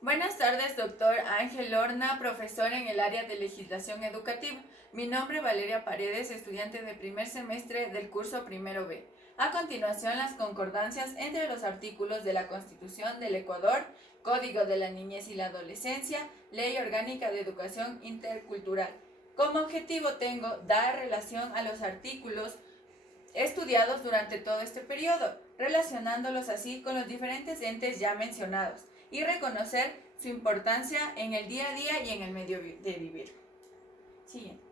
Buenas tardes, doctor Ángel Horna, profesor en el área de legislación educativa. Mi nombre es Valeria Paredes, estudiante de primer semestre del curso primero B. A continuación, las concordancias entre los artículos de la Constitución del Ecuador, Código de la Niñez y la Adolescencia, Ley Orgánica de Educación Intercultural. Como objetivo tengo dar relación a los artículos estudiados durante todo este periodo, relacionándolos así con los diferentes entes ya mencionados y reconocer su importancia en el día a día y en el medio de vivir. Siguiente.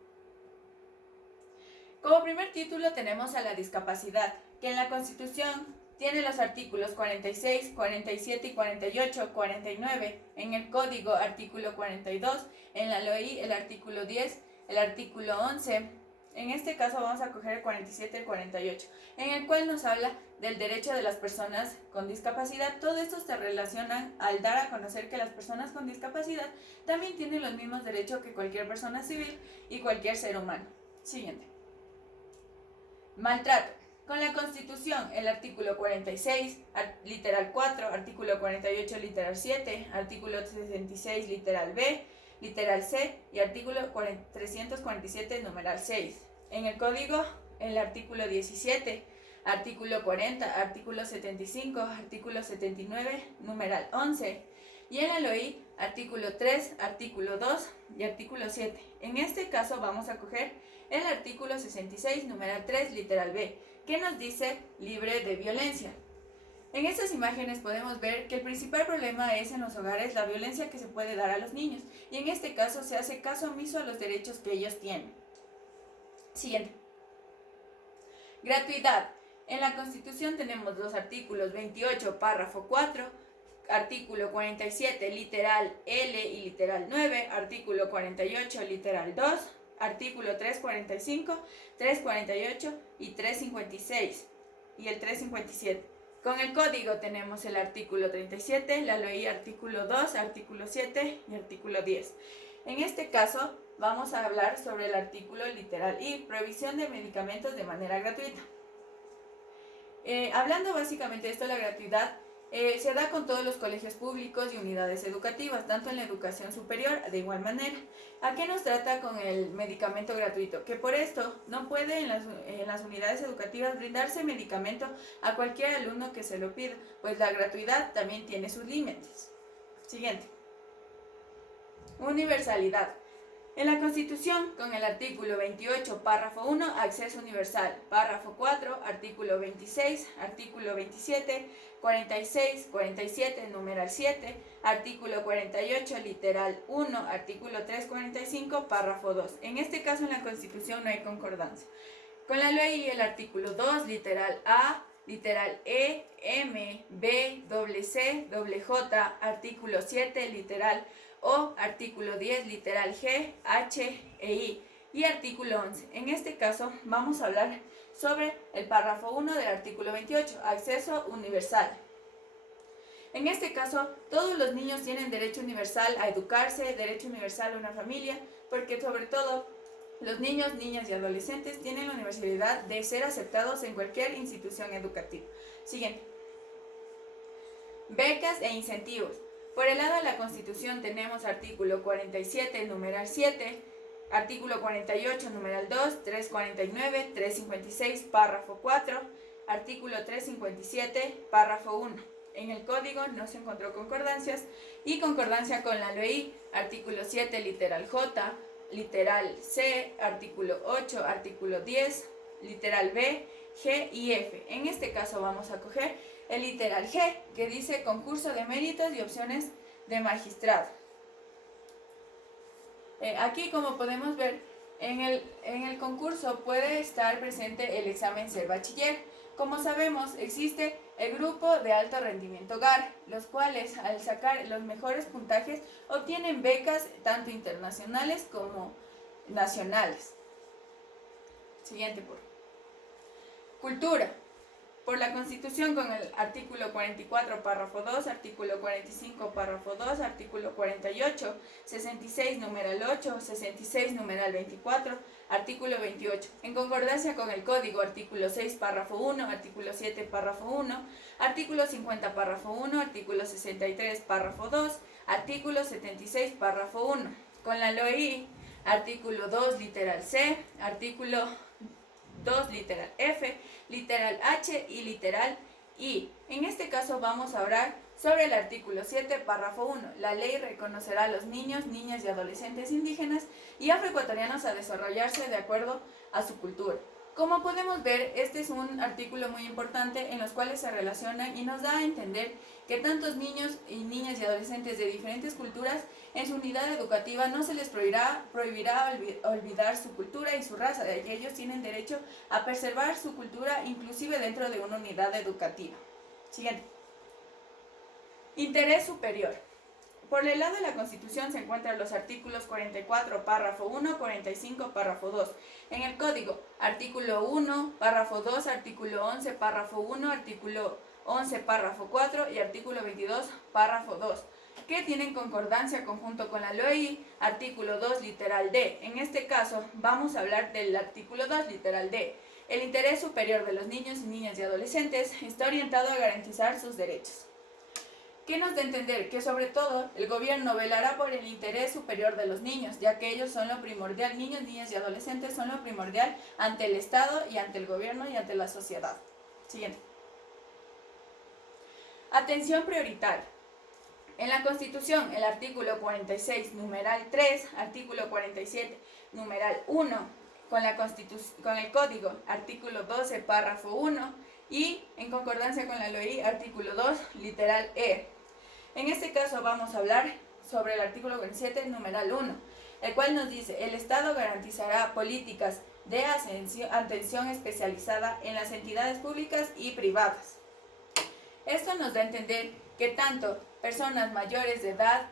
Como primer título tenemos a la discapacidad, que en la Constitución tiene los artículos 46, 47 y 48, 49, en el Código artículo 42, en la LOI el artículo 10, el artículo 11, en este caso vamos a coger el 47 y el 48, en el cual nos habla del derecho de las personas con discapacidad. Todo esto se relaciona al dar a conocer que las personas con discapacidad también tienen los mismos derechos que cualquier persona civil y cualquier ser humano. Siguiente. Maltrato. Con la Constitución, el artículo 46, literal 4, artículo 48, literal 7, artículo 66, literal B, literal C y artículo 347, numeral 6. En el Código, el artículo 17, artículo 40, artículo 75, artículo 79, numeral 11. Y en la LOI, artículo 3, artículo 2 y artículo 7. En este caso vamos a coger el artículo 66, numeral 3, literal B, que nos dice libre de violencia. En estas imágenes podemos ver que el principal problema es en los hogares la violencia que se puede dar a los niños, y en este caso se hace caso omiso a los derechos que ellos tienen. Siguiente. Gratuidad. En la Constitución tenemos los artículos 28, párrafo 4, artículo 47, literal L y literal 9, artículo 48, literal 2, artículo 345, 348 y 356 y el 357. Con el código tenemos el artículo 37, la LOI artículo 2, artículo 7 y artículo 10. En este caso vamos a hablar sobre el artículo literal I, provisión de medicamentos de manera gratuita. Hablando básicamente de esto, la gratuidad se da con todos los colegios públicos y unidades educativas, tanto en la educación superior de igual manera. ¿A qué nos trata con el medicamento gratuito? Que por esto no puede en las unidades educativas brindarse medicamento a cualquier alumno que se lo pida, pues la gratuidad también tiene sus límites. Siguiente. Universalidad. En la Constitución, con el artículo 28, párrafo 1, acceso universal, párrafo 4, artículo 26, artículo 27, 46, 47, numeral 7, artículo 48, literal 1, artículo 345, párrafo 2. En este caso, en la Constitución no hay concordancia. Con la ley, el artículo 2, literal A, literal E, M, B, C, J, artículo 7, literal O, artículo 10, literal G, H e I y artículo 11. En este caso vamos a hablar sobre el párrafo 1 del artículo 28, acceso universal. En este caso, todos los niños tienen derecho universal a educarse, derecho universal a una familia, porque sobre todo los niños, niñas y adolescentes tienen la universalidad de ser aceptados en cualquier institución educativa. Siguiente. Becas e incentivos. Por el lado de la Constitución tenemos artículo 47, numeral 7, artículo 48, numeral 2, 349, 356, párrafo 4, artículo 357, párrafo 1. En el código no se encontró concordancias y concordancia con la ley, artículo 7, literal J, literal C, artículo 8, artículo 10, literal B, G y F. En este caso vamos a coger el literal G, que dice concurso de méritos y opciones de magistrado. Aquí, como podemos ver, en el concurso puede estar presente el examen ser bachiller. Como sabemos, existe el grupo de alto rendimiento GAR, los cuales al sacar los mejores puntajes obtienen becas tanto internacionales como nacionales. Siguiente, por favor. Cultura. Por la Constitución con el artículo 44, párrafo 2, artículo 45, párrafo 2, artículo 48, 66, numeral 8, 66, numeral 24, artículo 28. En concordancia con el Código, artículo 6, párrafo 1, artículo 7, párrafo 1, artículo 50, párrafo 1, artículo 63, párrafo 2, artículo 76, párrafo 1. Con la LOI, artículo 2, literal C, artículo 2, literal F, literal H y literal I. En este caso vamos a hablar sobre el artículo 7, párrafo 1. La ley reconocerá a los niños, niñas y adolescentes indígenas y afroecuatorianos a desarrollarse de acuerdo a su cultura. Como podemos ver, este es un artículo muy importante en los cuales se relacionan y nos da a entender que tantos niños y niñas y adolescentes de diferentes culturas en su unidad educativa no se les prohibirá olvidar su cultura y su raza, de que ellos tienen derecho a preservar su cultura inclusive dentro de una unidad educativa. Siguiente. Interés superior. Por el lado de la Constitución se encuentran los artículos 44, párrafo 1, 45, párrafo 2. En el Código, artículo 1, párrafo 2, artículo 11, párrafo 1, artículo 11, párrafo 4 y artículo 22, párrafo 2, que tienen concordancia conjunto con la LOI, artículo 2, literal D. En este caso, vamos a hablar del artículo 2, literal D. El interés superior de los niños, niñas y adolescentes está orientado a garantizar sus derechos. ¿Qué nos da a entender? Que sobre todo el gobierno velará por el interés superior de los niños, ya que ellos son lo primordial, niños, niñas y adolescentes son lo primordial ante el Estado y ante el gobierno y ante la sociedad. Siguiente. Atención prioritaria. En la Constitución, el artículo 46, numeral 3, artículo 47, numeral 1, con el Código, artículo 12, párrafo 1, y en concordancia con la LOI, artículo 2, literal E. En este caso vamos a hablar sobre el artículo 47, numeral 1, el cual nos dice: el Estado garantizará políticas de atención especializada en las entidades públicas y privadas. Esto nos da a entender que tanto personas mayores de edad,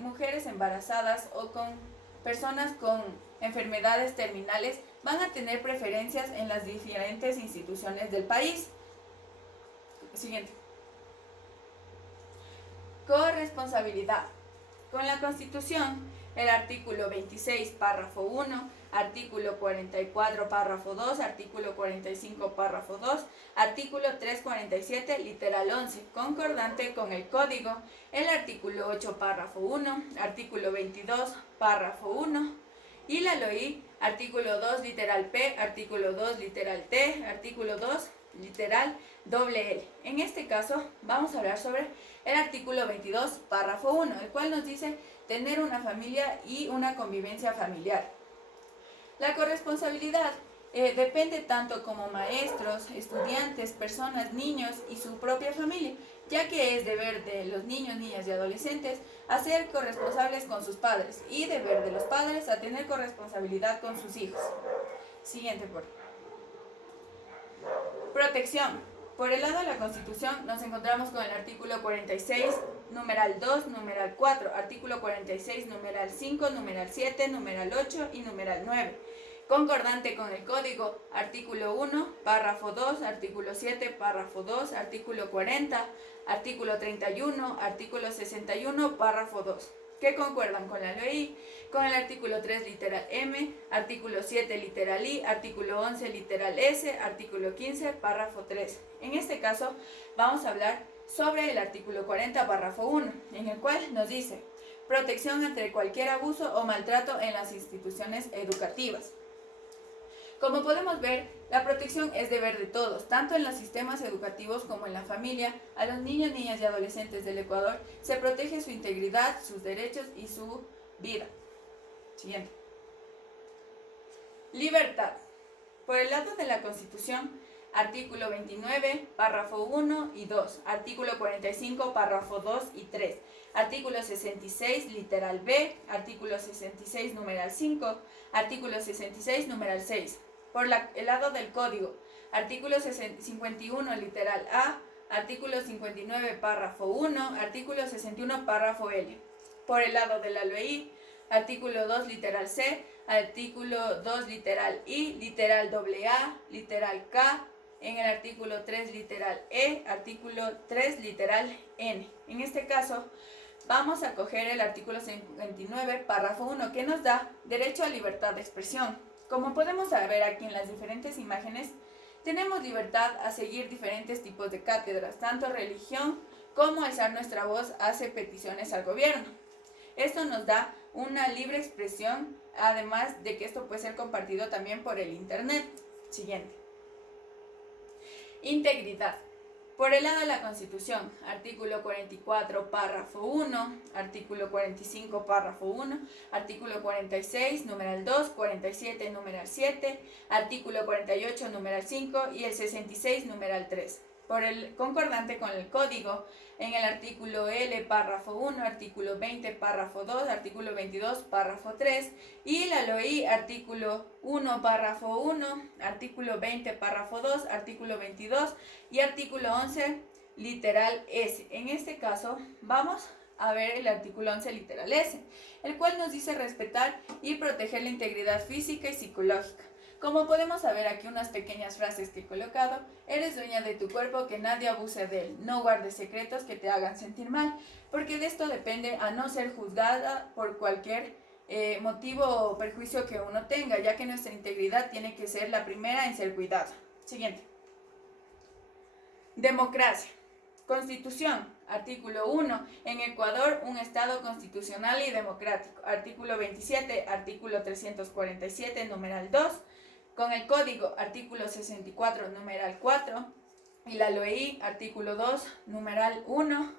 mujeres embarazadas o con personas con enfermedades terminales van a tener preferencias en las diferentes instituciones del país. Siguiente. Corresponsabilidad. Con la Constitución, el artículo 26, párrafo 1, artículo 44, párrafo 2, artículo 45, párrafo 2, artículo 347, literal 11, concordante con el Código, el artículo 8, párrafo 1, artículo 22, párrafo 1, y la LOI, artículo 2, literal P, artículo 2, literal T, artículo 2, literal L. En este caso, vamos a hablar sobre el artículo 22, párrafo 1, el cual nos dice tener una familia y una convivencia familiar. La corresponsabilidad depende tanto como maestros, estudiantes, personas, niños y su propia familia, ya que es deber de los niños, niñas y adolescentes a ser corresponsables con sus padres y deber de los padres a tener corresponsabilidad con sus hijos. Siguiente, por favor. Protección. Por el lado de la Constitución nos encontramos con el artículo 46, numeral 2, numeral 4, artículo 46, numeral 5, numeral 7, numeral 8 y numeral 9. Concordante con el Código, artículo 1, párrafo 2, artículo 7, párrafo 2, artículo 40, artículo 31, artículo 61, párrafo 2. Que concuerdan con la LOI, con el artículo 3, literal M, artículo 7, literal I, artículo 11, literal S, artículo 15, párrafo 3. En este caso, vamos a hablar sobre el artículo 40, párrafo 1, en el cual nos dice: protección ante cualquier abuso o maltrato en las instituciones educativas. Como podemos ver, la protección es deber de todos, tanto en los sistemas educativos como en la familia. A los niños, niñas y adolescentes del Ecuador se protege su integridad, sus derechos y su vida. Siguiente. Libertad. Por el lado de la Constitución, artículo 29, párrafo 1 y 2, artículo 45, párrafo 2 y 3, artículo 66, literal B, artículo 66, numeral 5, artículo 66, numeral 6. Por el lado del Código, artículo 51, literal A, artículo 59, párrafo 1, artículo 61, párrafo L. Por el lado de la LOI, artículo 2, literal C, artículo 2, literal I, literal AA, literal K, en el artículo 3 literal E, artículo 3 literal N. En este caso, vamos a coger el artículo 59, párrafo 1, que nos da derecho a libertad de expresión. Como podemos ver aquí en las diferentes imágenes, tenemos libertad a seguir diferentes tipos de cátedras, tanto religión como alzar nuestra voz hacia peticiones al gobierno. Esto nos da una libre expresión, además de que esto puede ser compartido también por el internet. Siguiente. Integridad. Por el lado de la Constitución, artículo 44, párrafo 1, artículo 45, párrafo 1, artículo 46, numeral 2, 47, numeral 7, artículo 48, numeral 5 y el 66, numeral 3. Por el concordante con el código, en el artículo L, párrafo 1, artículo 20, párrafo 2, artículo 22, párrafo 3, y la LOI, artículo 1, párrafo 1, artículo 20, párrafo 2, artículo 22 y artículo 11, literal S. En este caso, vamos a ver el artículo 11, literal S, el cual nos dice respetar y proteger la integridad física y psicológica. Como podemos ver aquí unas pequeñas frases que he colocado: eres dueña de tu cuerpo, que nadie abuse de él, no guardes secretos que te hagan sentir mal, porque de esto depende a no ser juzgada por cualquier motivo o perjuicio que uno tenga, ya que nuestra integridad tiene que ser la primera en ser cuidada. Siguiente. Democracia. Constitución. Artículo 1. En Ecuador, un Estado constitucional y democrático. Artículo 27, artículo 347, numeral 2. Con el código, artículo 64, numeral 4. Y la LOI, artículo 2, numeral 1.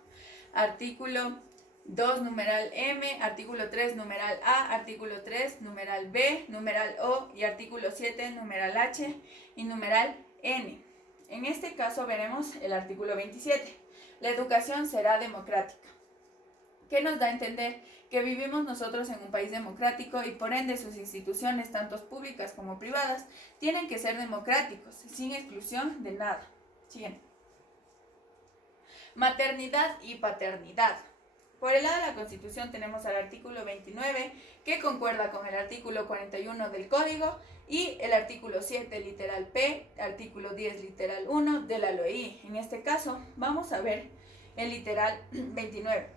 Artículo 2, numeral M. Artículo 3, numeral A. Artículo 3, numeral B. Numeral O. Y artículo 7, numeral H. Y numeral N. En este caso veremos el artículo 27. La educación será democrática. ¿Qué nos da a entender? Que vivimos nosotros en un país democrático y por ende sus instituciones, tanto públicas como privadas, tienen que ser democráticos, sin exclusión de nada. Siguiente. Maternidad y paternidad. Por el lado de la Constitución tenemos al artículo 29, que concuerda con el artículo 41 del Código, y el artículo 7, literal P, artículo 10, literal 1 de la LOI. En este caso, vamos a ver el literal 29.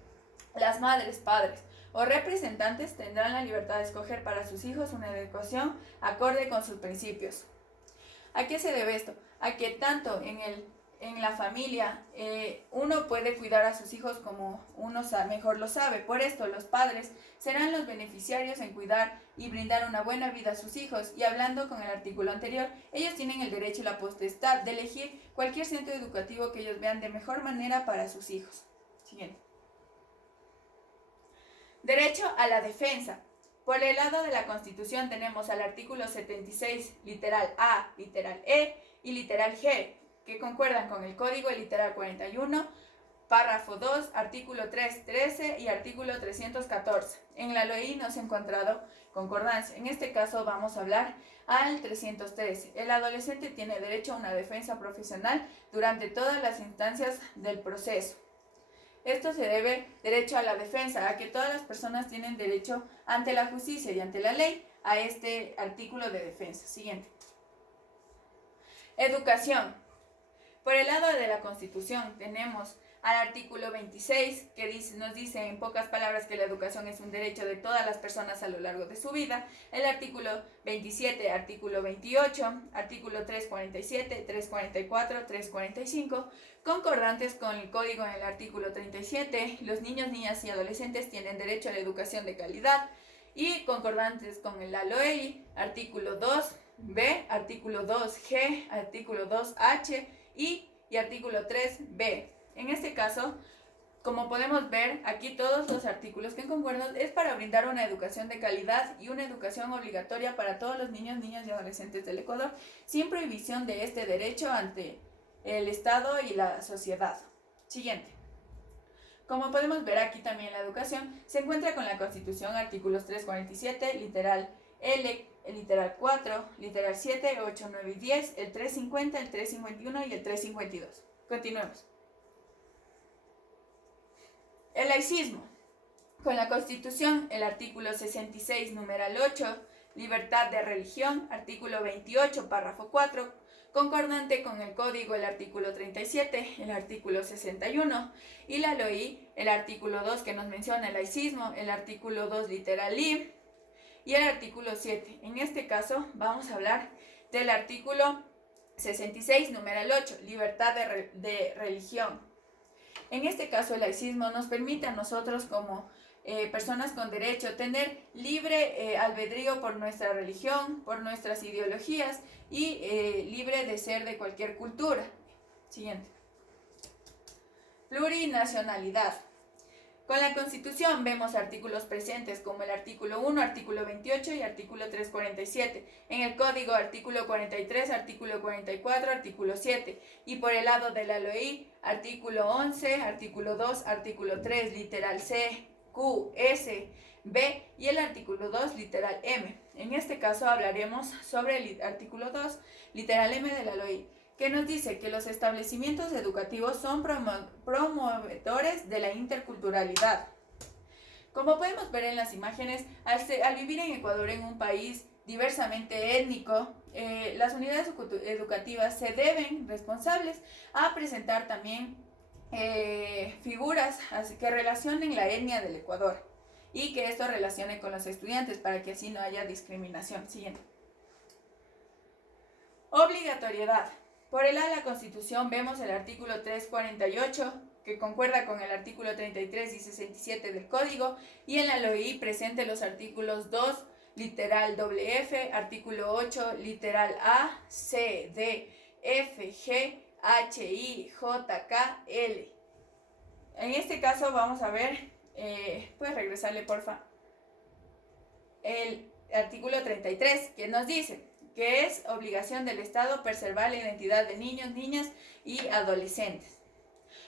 Las madres, padres o representantes tendrán la libertad de escoger para sus hijos una educación acorde con sus principios. ¿A qué se debe esto? A que tanto en la familia uno puede cuidar a sus hijos como uno mejor lo sabe. Por esto los padres serán los beneficiarios en cuidar y brindar una buena vida a sus hijos. Y hablando con el artículo anterior, ellos tienen el derecho y la potestad de elegir cualquier centro educativo que ellos vean de mejor manera para sus hijos. Siguiente. Derecho a la defensa. Por el lado de la Constitución tenemos al artículo 76, literal A, literal E y literal G, que concuerdan con el Código, el literal 41, párrafo 2, artículo 313 y artículo 314. En la LOI no se ha encontrado concordancia. En este caso vamos a hablar al 313. El adolescente tiene derecho a una defensa profesional durante todas las instancias del proceso. Esto se debe derecho a la defensa, a que todas las personas tienen derecho ante la justicia y ante la ley a este artículo de defensa. Siguiente. Educación. Por el lado de la Constitución tenemos al artículo 26, que nos dice en pocas palabras que la educación es un derecho de todas las personas a lo largo de su vida. El artículo 27, artículo 28, artículo 347, 344, 345, concordantes con el Código en el artículo 37, los niños, niñas y adolescentes tienen derecho a la educación de calidad, y concordantes con el LOI, artículo 2b, artículo 2g, artículo 2h y artículo 3b. En este caso, como podemos ver, aquí todos los artículos que concuerdan es para brindar una educación de calidad y una educación obligatoria para todos los niños, niñas y adolescentes del Ecuador, sin prohibición de este derecho ante el Estado y la sociedad. Siguiente. Como podemos ver aquí también la educación se encuentra con la Constitución, artículos 347, literal L, el literal 4, literal 7, 8, 9 y 10, el 350, el 351 y el 352. Continuemos. El laicismo. Con la Constitución, el artículo 66, numeral 8, libertad de religión, artículo 28, párrafo 4, concordante con el código el artículo 37, el artículo 61, y la LOI el artículo 2 que nos menciona el laicismo, el artículo 2 literal I y el artículo 7. En este caso vamos a hablar del artículo 66, numeral 8, libertad de religión. En este caso el laicismo nos permite a nosotros como personas con derecho tener libre albedrío por nuestra religión, por nuestras ideologías y libre de ser de cualquier cultura. Siguiente. Plurinacionalidad. Con la Constitución vemos artículos presentes como el artículo 1, artículo 28 y artículo 347. En el Código, artículo 43, artículo 44, artículo 7. Y por el lado de la LOI, artículo 11, artículo 2, artículo 3, literal C, Q, S, B y el artículo 2, literal M. En este caso hablaremos sobre el artículo 2, literal M de la LOI, que nos dice que los establecimientos educativos son promotores de la interculturalidad. Como podemos ver en las imágenes, al vivir en Ecuador, en un país diversamente étnico, las unidades educativas se deben responsables a presentar también figuras que relacionen la etnia del Ecuador y que esto relacione con los estudiantes para que así no haya discriminación. Siguiente. Obligatoriedad. Por el lado de la Constitución vemos el artículo 348, que concuerda con el artículo 33 y 67 del Código, y en la LOI presente los artículos 2, literal WF, artículo 8, literal A, C, D, F, G, H, I, J, K, L. En este caso vamos a ver, puedes regresarle porfa, el artículo 33, que nos dice que es obligación del Estado preservar la identidad de niños, niñas y adolescentes.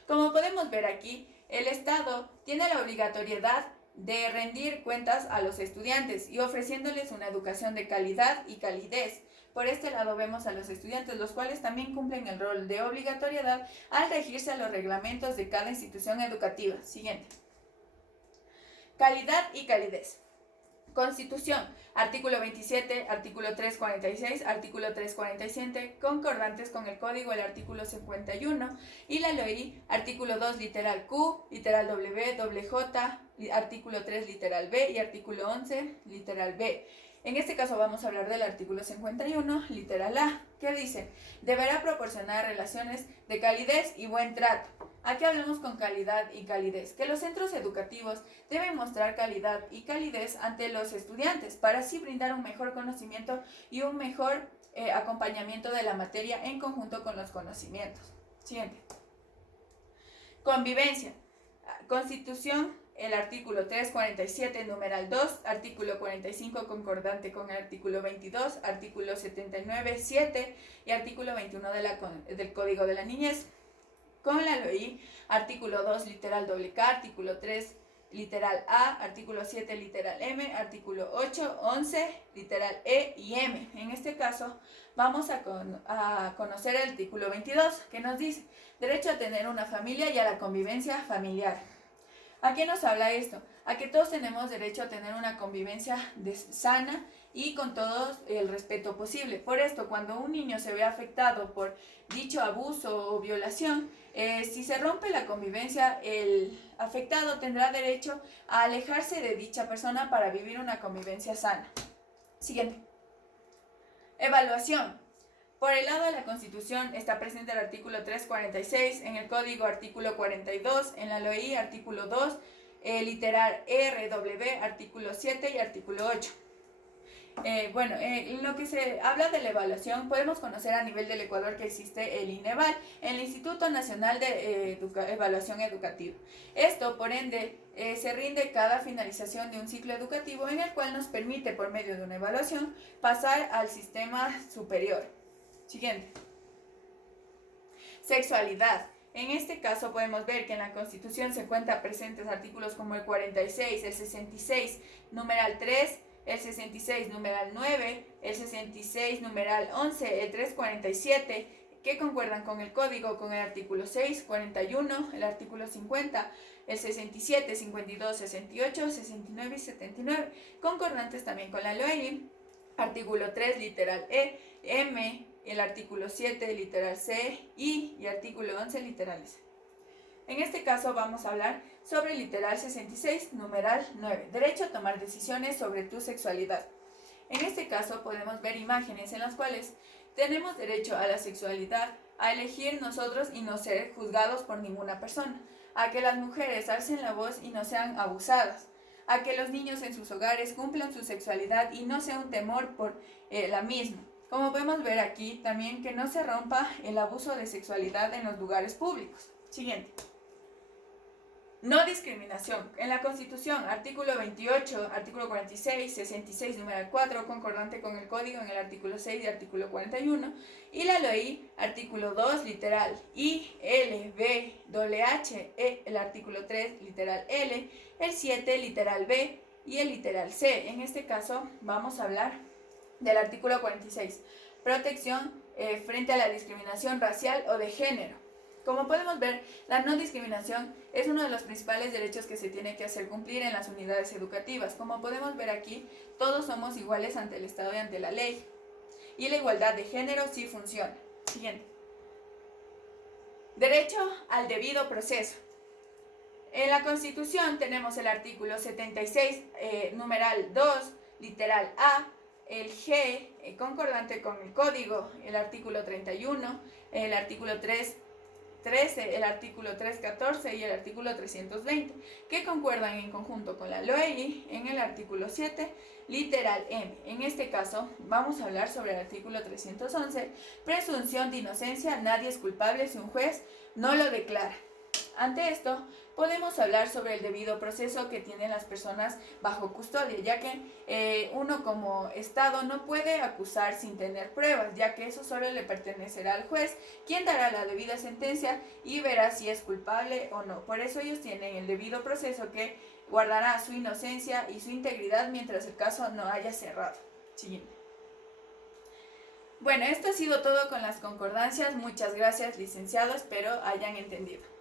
Como podemos ver aquí, el Estado tiene la obligatoriedad de rendir cuentas a los estudiantes y ofreciéndoles una educación de calidad y calidez. Por este lado vemos a los estudiantes, los cuales también cumplen el rol de obligatoriedad al regirse a los reglamentos de cada institución educativa. Siguiente. Calidad y calidez. Constitución, artículo 27, artículo 346, artículo 347, concordantes con el Código, el artículo 51, y la LOI, artículo 2, literal Q, literal W, doble J, artículo 3, literal B, y artículo 11, literal B. En este caso vamos a hablar del artículo 51, literal A, que dice, deberá proporcionar relaciones de calidez y buen trato. Aquí hablamos con calidad y calidez, que los centros educativos deben mostrar calidad y calidez ante los estudiantes para así brindar un mejor conocimiento y un mejor acompañamiento de la materia en conjunto con los conocimientos. Siguiente. Convivencia. Constitución, el artículo 347, numeral 2, artículo 45 concordante con el artículo 22, artículo 79, 7 y artículo 21 del Código de la Niñez. Con la LOI, artículo 2, literal K, artículo 3, literal A, artículo 7, literal M, artículo 8, 11, literal E y M. En este caso, vamos a conocer el artículo 22, que nos dice derecho a tener una familia y a la convivencia familiar. ¿A qué nos habla esto? A que todos tenemos derecho a tener una convivencia sana y con todo el respeto posible. Por esto, cuando un niño se ve afectado por dicho abuso o violación, si se rompe la convivencia, el afectado tendrá derecho a alejarse de dicha persona para vivir una convivencia sana. Siguiente. Evaluación. Por el lado de la Constitución está presente el artículo 346, en el Código artículo 42, en la LOI artículo 2, literal RW, artículo 7 y artículo 8. En lo que se habla de la evaluación, podemos conocer a nivel del Ecuador que existe el INEVAL, el Instituto Nacional de Evaluación Educativa. Esto, por ende, se rinde cada finalización de un ciclo educativo en el cual nos permite, por medio de una evaluación, pasar al sistema superior. Siguiente. Sexualidad. En este caso podemos ver que en la Constitución se encuentran presentes artículos como el 46, el 66, numeral 3, el 66, numeral 9, el 66, numeral 11, el 347, que concuerdan con el Código, con el artículo 6, 41, el artículo 50, el 67, 52, 68, 69 y 79, concordantes también con la LOI, artículo 3, literal E, M, el artículo 7, literal C, y artículo 11, literal S. En este caso vamos a hablar sobre el literal 66, numeral 9, derecho a tomar decisiones sobre tu sexualidad. En este caso podemos ver imágenes en las cuales tenemos derecho a la sexualidad, a elegir nosotros y no ser juzgados por ninguna persona, a que las mujeres alcen la voz y no sean abusadas, a que los niños en sus hogares cumplan su sexualidad y no sea un temor por la misma. Como podemos ver aquí, también que no se rompa el abuso de sexualidad en los lugares públicos. Siguiente. No discriminación. En la Constitución, artículo 28, artículo 46, 66, numeral 4, concordante con el Código en el artículo 6 y artículo 41, y la ley, artículo 2, literal I, L, B, H, E, el artículo 3, literal L, el 7, literal B y el literal C. En este caso, vamos a hablar del artículo 46, protección frente a la discriminación racial o de género. Como podemos ver, la no discriminación es uno de los principales derechos que se tiene que hacer cumplir en las unidades educativas. Como podemos ver aquí, todos somos iguales ante el Estado y ante la ley. Y la igualdad de género sí funciona. Siguiente. Derecho al debido proceso. En la Constitución tenemos el artículo 76, numeral 2, literal A, el G, concordante con el Código, el artículo 31, el artículo 13, el artículo 314 y el artículo 320, que concuerdan en conjunto con la ley en el artículo 7, literal M. En este caso, vamos a hablar sobre el artículo 311, presunción de inocencia, nadie es culpable si un juez no lo declara. Ante esto, podemos hablar sobre el debido proceso que tienen las personas bajo custodia, ya que uno como Estado no puede acusar sin tener pruebas, ya que eso solo le pertenecerá al juez, quien dará la debida sentencia y verá si es culpable o no. Por eso ellos tienen el debido proceso que guardará su inocencia y su integridad mientras el caso no haya cerrado. Siguiente. Bueno, esto ha sido todo con las concordancias. Muchas gracias, licenciado. Espero hayan entendido.